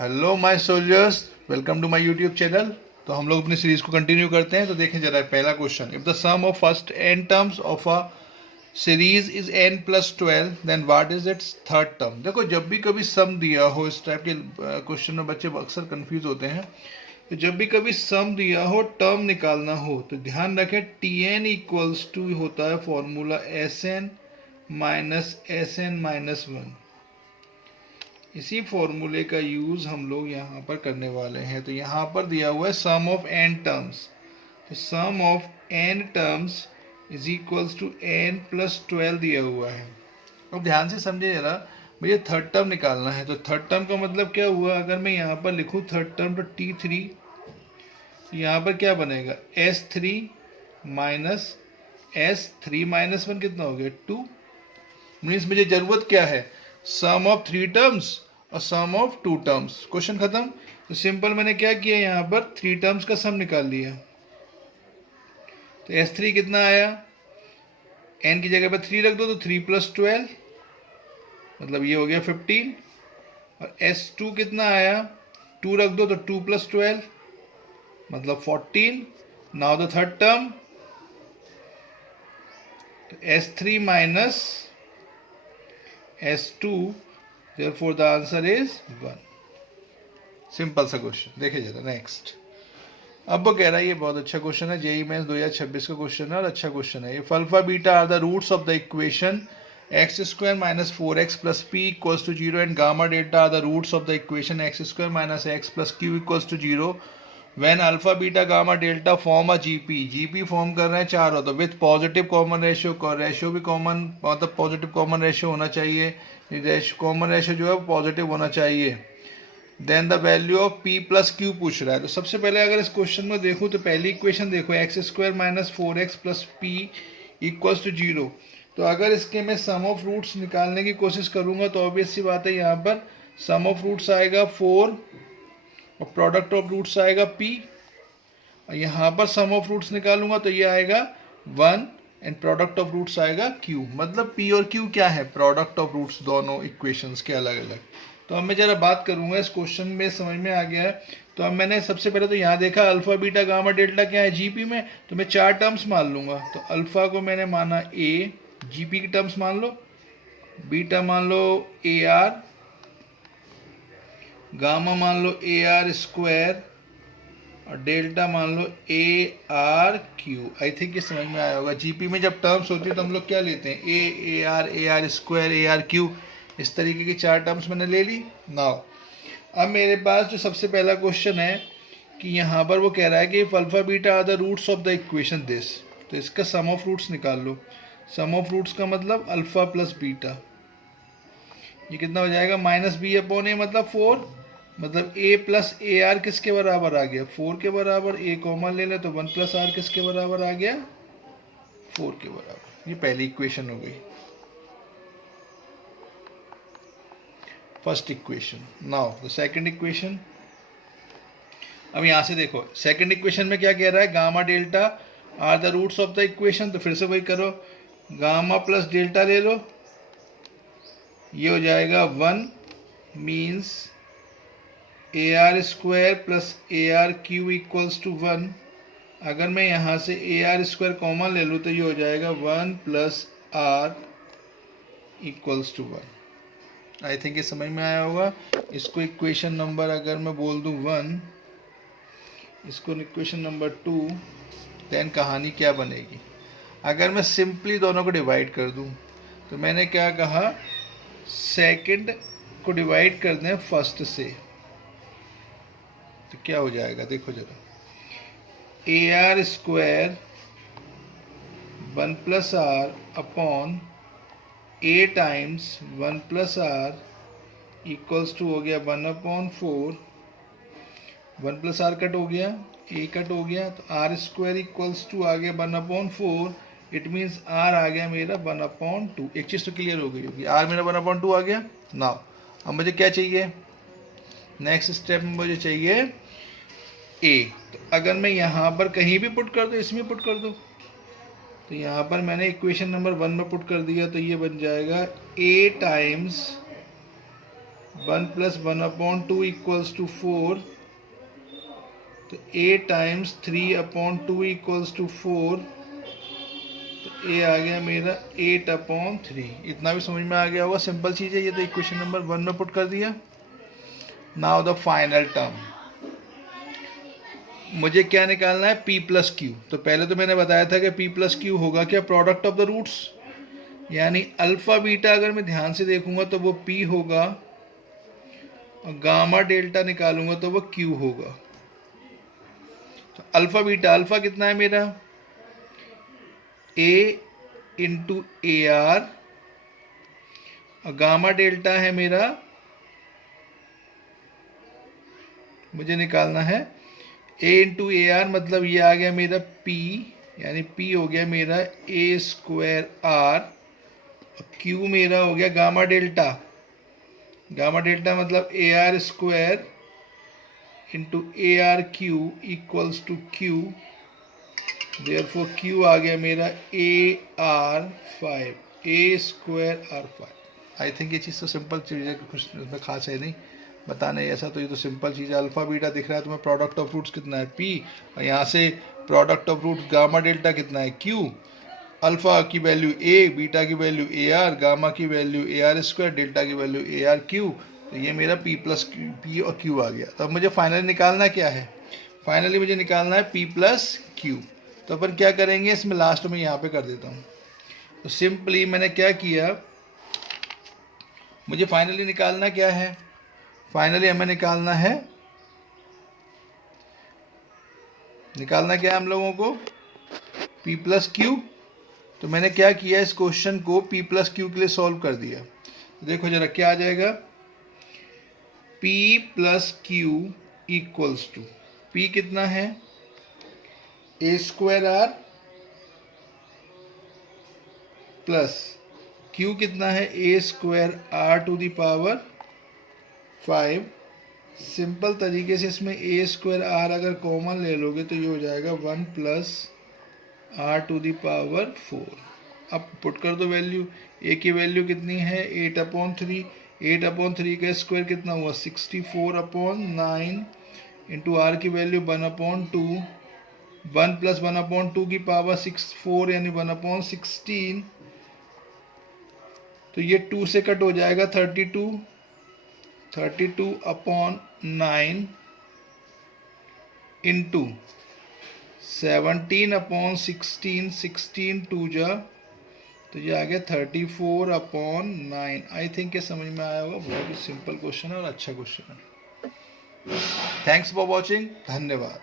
Hello my soldiers, welcome to my YouTube channel. तो हम लोग अपनी सीरीज को कंटिन्यू करते हैं। तो देखें जरा पहला question, if the sum of first n terms of a series is n+12 then what is its third term. देखो, जब भी कभी सम दिया हो, इस टाइप के क्वेश्चन में बच्चे अक्सर कंफ्यूज होते हैं। तो जब भी कभी सम दिया हो, टर्म निकालना हो, तो ध्यान रखें tn इक्वल्स टू होता है फॉर्मूला Sn-Sn-1। इसी फॉर्मूले का यूज हम लोग यहाँ पर करने वाले हैं। तो यहाँ पर दिया हुआ है सम ऑफ n टर्म्स। तो sum of n terms is equals to n+12 दिया हुआ है। अब ध्यान से समझे जरा, मुझे थर्ड टर्म निकालना है। तो थर्ड टर्म का मतलब क्या हुआ, अगर मैं यहाँ पर लिखूँ थर्ड टर्म तो t3, यहाँ पर क्या बनेगा s3 माइनस s3-1 कितना हो गया 2। मीन्स मुझे जरूरत क्या है, सम ऑफ 3 टर्म्स और सम ऑफ 2 टर्म्स। क्वेश्चन खत्म। तो सिंपल मैंने क्या किया, यहाँ पर 3 टर्म्स का सम निकाल लिया। तो S3 कितना आया, n की जगह पर 3 रख दो तो 3+12 मतलब ये हो गया 15। और S2 कितना आया, 2 रख दो तो 2+12 मतलब 14। नाउ द थर्ड टर्म, तो S3 minus S2, therefore the answer is 1। Simple सा क्वेश्चन। देखिए जरा नेक्स्ट। अब वो कह रहा है, ये बहुत अच्छा क्वेश्चन है, जेई मेंस 2026 का क्वेश्चन है और अच्छा क्वेश्चन है। If alpha beta are the roots of the equation x² minus 4x plus p equals to 0 and gamma delta are the roots of the equation x² minus x plus q equals to 0 when alpha beta gamma delta form a GP form कर रहे हैं चार हो तो with positive common ratio भी common, मतलब positive common ratio होना चाहिए। कॉमन रेशियो जो है वो पॉजिटिव होना चाहिए। Then the value of p plus q पूछ रहा है। तो सबसे पहले अगर इस क्वेश्चन में देखूँ तो पहली इक्वेशन देखो, x² minus 4x plus p equals to 0। तो अगर इसके मैं सम ऑफ रूट्स निकालने की कोशिश करूंगा तो ऑब्वियस सी बात है, यहाँ पर सम ऑफ रूट्स आएगा 4 और प्रोडक्ट ऑफ रूट्स आएगा p। और यहाँ पर सम ऑफ रूट्स निकालूंगा तो ये आएगा 1 एंड प्रोडक्ट ऑफ रूट्स आएगा q। मतलब p और q क्या है, प्रोडक्ट ऑफ रूट्स, दोनों इक्वेशंस के अलग अलग। तो अब मैं जरा बात करूंगा, इस क्वेश्चन में समझ में आ गया है। तो अब मैंने सबसे पहले तो यहाँ देखा अल्फा बीटा गामा डेल्टा क्या है जीपी में, तो मैं 4 टर्म्स मान लूंगा। तो अल्फा को मैंने माना a, जीपी की टर्म्स मान लो, बीटा मान लो AR, गामा मान लो AR² और डेल्टा मान लो ARQ। आई थिंक ये समझ में आया होगा। जीपी में जब टर्म्स होती है तो हम लोग क्या लेते हैं, AR, AR², इस तरीके की 4 टर्म्स मैंने ले ली। नाउ अब मेरे पास जो सबसे पहला क्वेश्चन है कि यहाँ पर वो कह रहा है कि if alpha beta are the roots of the equation this, तो इसका सम ऑफ रूट्स निकाल लो। सम ऑफ रूट्स का मतलब अल्फा प्लस बीटा, ये कितना हो जाएगा -b/a मतलब 4, मतलब a प्लस AR किसके बराबर आ गया, 4 के बराबर। a कॉमन ले ले तो 1 प्लस R किसके बराबर आ गया, 4 के बराबर। ये पहली इक्वेशन हो गई, first equation. Now the second equation. अब यहां से देखो, सेकंड इक्वेशन में क्या कह रहा है, gamma delta are the roots of the equation. तो फिर से वही करो, गामा प्लस डेल्टा ले लो, ये हो जाएगा 1 means AR² plus ARQ equals to 1। अगर मैं यहाँ से AR² कॉमन ले लूँ तो ये हो जाएगा 1 plus R equals to 1। I think ये समझ में आया होगा। इसको इक्वेशन नंबर अगर मैं बोल दूँ 1, इसको इक्वेशन नंबर 2, देन कहानी क्या बनेगी। अगर मैं सिंपली दोनों को डिवाइड कर दूँ तो मैंने क्या कहा, सेकंड को डिवाइड कर दें फर्स्ट से, तो क्या हो जाएगा देखो जरा, AR² 1 plus R upon A times 1 plus R equals to हो गया 1/4। 1 प्लस R कट हो गया, A कट हो गया, तो R² इक्वल्स टू आ गया 1/4। इट मीन्स R आ गया मेरा 1/2। एक चीज़ तो क्लियर हो गई होगी, R मेरा 1/2 आ गया। नाउ अब मुझे क्या चाहिए, नेक्स्ट स्टेप में मुझे चाहिए A। तो अगर मैं यहाँ पर कहीं भी पुट कर दूँ, इसमें पुट कर दूँ, तो यहाँ पर मैंने इक्वेशन नंबर 1 में पुट कर दिया, तो ये बन जाएगा A times 1 plus 1/2 equals to 4, तो a टाइम्स 3/2 इक्वल्स टू 4, तो a आ गया मेरा 8/3। इतना भी समझ में आ गया होगा, सिंपल चीज़ है ये। तो इक्वेशन नंबर 1 में पुट कर दिया। नाउ द फाइनल टर्म, मुझे क्या निकालना है, p प्लस क्यू। तो पहले तो मैंने बताया था कि p प्लस क्यू होगा क्या, प्रोडक्ट ऑफ द रूट्स, यानी अल्फा बीटा अगर मैं ध्यान से देखूंगा तो वो p होगा, और गामा डेल्टा निकालूंगा तो वो q होगा। तो अल्फा बीटा, अल्फा कितना है मेरा, a इंटू ए आर, और गामा डेल्टा है मेरा, मुझे निकालना है a इंटू ए आर, मतलब ये आ गया मेरा p, यानी p हो गया मेरा a स्क्वायर r, और q मेरा हो गया गामा डेल्टा। गामा डेल्टा मतलब A R square into A R Q equals to Q, therefore Q आ गया मेरा AR5, a square R5। I think ये चीज़ तो सिंपल चीज़ है, कुछ उसमें खास है नहीं बताने ऐसा, तो ये तो सिंपल चीज़ है। अल्फा बीटा दिख रहा है तुम्हें, प्रोडक्ट ऑफ रूट्स कितना है p, और यहाँ से product of roots gamma delta कितना है q। अल्फा की वैल्यू a, बीटा की वैल्यू AR, गामा की वैल्यू AR स्क्वायर, डेल्टा की वैल्यू ARQ। तो ये मेरा p प्लस p और q आ गया। तो अब मुझे फाइनली निकालना क्या है, फाइनली मुझे निकालना है p प्लस q। तो अपन क्या करेंगे, इसमें लास्ट में यहाँ पे कर देता हूँ। तो सिंपली मैंने क्या किया, मुझे फाइनली निकालना क्या है, फाइनली हमें निकालना है क्या हम लोगों को, p प्लस क्यू। तो मैंने क्या किया, इस क्वेश्चन को p प्लस क्यू के लिए सॉल्व कर दिया। देखो जरा क्या आ जाएगा, p plus q equals to, p कितना है a square r, plus q कितना है a square r to the power 5। Simple तरीके से इसमें a स्क्वायर r अगर कॉमन ले लोगे तो ये हो जाएगा 1 plus r to the power 4। अब पुट कर दो वैल्यू, a की वैल्यू कितनी है 8/3, 8/3 का स्क्वायर कितना हुआ 64/9, इंटू r की वैल्यू 1/2, 1 प्लस 1/2 की पावर 4 यानी 1/16। तो ये 2 से कट हो जाएगा 32/9 इंटू 17/16, 16 2 जा, तो ये आ गया 34/9। आई थिंक ये समझ में आया होगा, बहुत ही सिंपल क्वेश्चन है और अच्छा क्वेश्चन है। थैंक्स फॉर वॉचिंग, धन्यवाद।